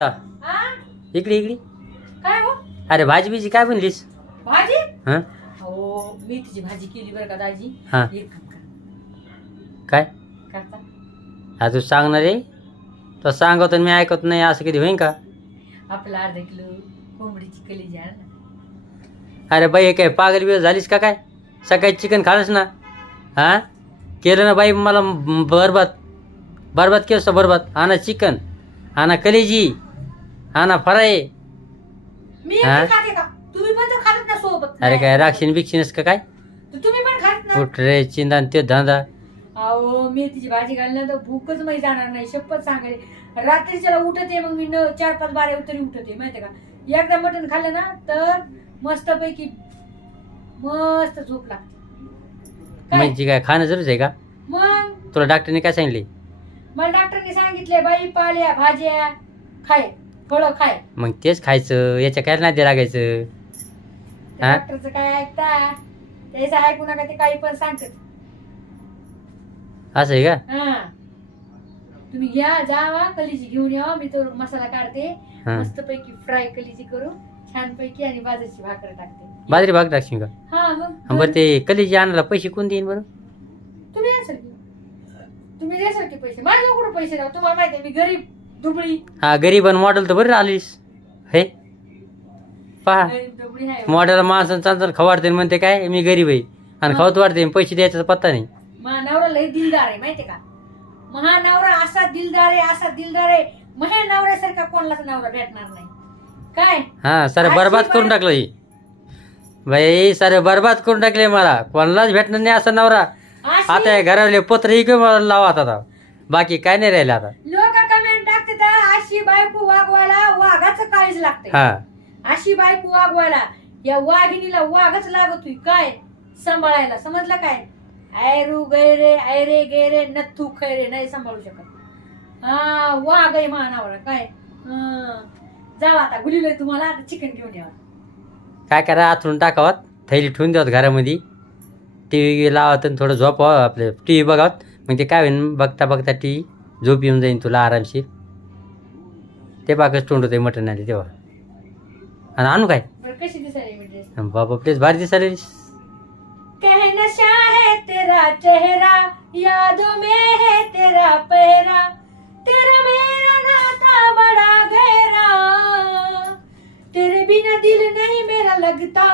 हा, हा? इकडे इकडे. काय हो अरे भाजी बिजी काय बनलीस? भाजी हा हो मेथीची भाजी केली बरं का दाजी. हा. एक काम करा. काय करता हा तू सांगणार रे? तो सांगतो आणि मी ऐकत नाही असं कधी होईन का? आपला अर्धा किलो कोंबडीची कलेजी आण ना. अरे बाई हे काय पागल बिगल झालीस का काय? सकाळी चिकन खालस ना. हा केलं ना बाई मला बरबाद बरबाद केलं बरबाद. आणा चिकन, आणा कलेजी, आणा फ्राय. मी हा? एकटी खाते का तुम्ही पण तर खात ना सोबत अरे काय राक्षीन बिक्षीनस का काय? तर तुम्ही पण खात ना. उठ रे चिंदा ते धंदा. अहो मेथीची भाजी घालणं तर भूकच माही जाणार नाही शपथ सांगायची. रात्रीच्याला उठते मग मी 4-5 बारे तरी उठते माहितीये का. एकदा मटण खाल्लं ना तर मस्तपैकी मस्त झोप लागते. काय? म्हणजे काय खाणं जरूर आहे का? मग तुला डॉक्टरने काय सांगितले? मला डॉक्टरने सांगितले बाई पाल्या भाज्या खाय, फळं खाय. मग तेच खायचं, याच्या काय नाही लागायचं. हा? डॉक्टरचं काय ऐकता त्याचं ऐकू नका ते काही पण सांगतात. असं आहे का? हा तुम्ही घ्या जावा कलीची घेऊन यावा मी तो मसाला काढते हा. मस्तपैकी फ्राय कलीची करू छान पैकी आणि बाजरीची भाकर टाकते. बाजरी भाग टाकशील का? हा हा, मग बरं ते कलेजी आणायला पैसे कोण देईन बरं? तुम्ही द्याल की तुम्ही द्याल की पैसे माझ्या कुठे पैसे द्या तुम्हाला माहिती आहे मी गरीब दुबळी हा गरीब आणि मॉडेल तर बरं आलीस हे पहा. गरीब दुबळी आहे. मॉडेल माणसं चांचल खवाडते म्हणते काय मी गरीब आहे आणि खावत वाढते पैसे द्यायचा पत्ता नाही. नवरा लय दिलदार आहे माहितीये का. महानवरा असा दिलदार आहे असा दिलदार आहे. महे नवऱ्यासारखा कोणालाच नवरा भेटणार नाही. काय हा सारं बरबाद करून टाकलं ही बाई. सारं बरबाद करून टाकले मला. कोणालाच भेटणार नाही असा नवरा. आता हे घरावले पत्र ही मला लावा आता. बाकी काय नाही राहिलं आता. लोक कमेंट टाकतात अशी बायको वागवायला वाघाचं काळीच लागते. हा अशी बायको वागवायला या वाघिणीला वाघच लागतोय काय सांभाळायला समजलं काय. ऐरू गैरे ऐरे गैरे नथू खैरे नाही सांभाळू शकत. हा वाघ आहे मानावर काय. जावा आता गुलीलोय तुम्हाला आता चिकन घेऊन यावा. काय करा आथरून टाकावात थैली ठेवून द्यावत घरामध्ये. टी व्ही लावत आणि थोडं झोपावं आपलं टी व्ही बघावत. मग ते काय होईन बघता बघता टी व्ही झोप येऊन जाईन तुला आरामशीर. ते बागच तोंड होते मटण आले तेव्हा. आणि आणू काय बरं कशी दिसायली मी ड्रेस. बाबा प्लीज भारी दिसायला. कह नशा है तेरा चेहरा यादों में है तेरा पहरा तेरा मेरा नाता बड़ा गहरा तेरे बिना दिल नहीं मेरा लगता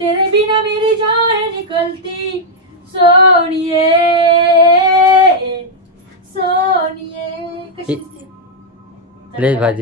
तेरे बिना मेरी जान है निकलती सोनिए सोनिए कशी दिसते? लयच भारी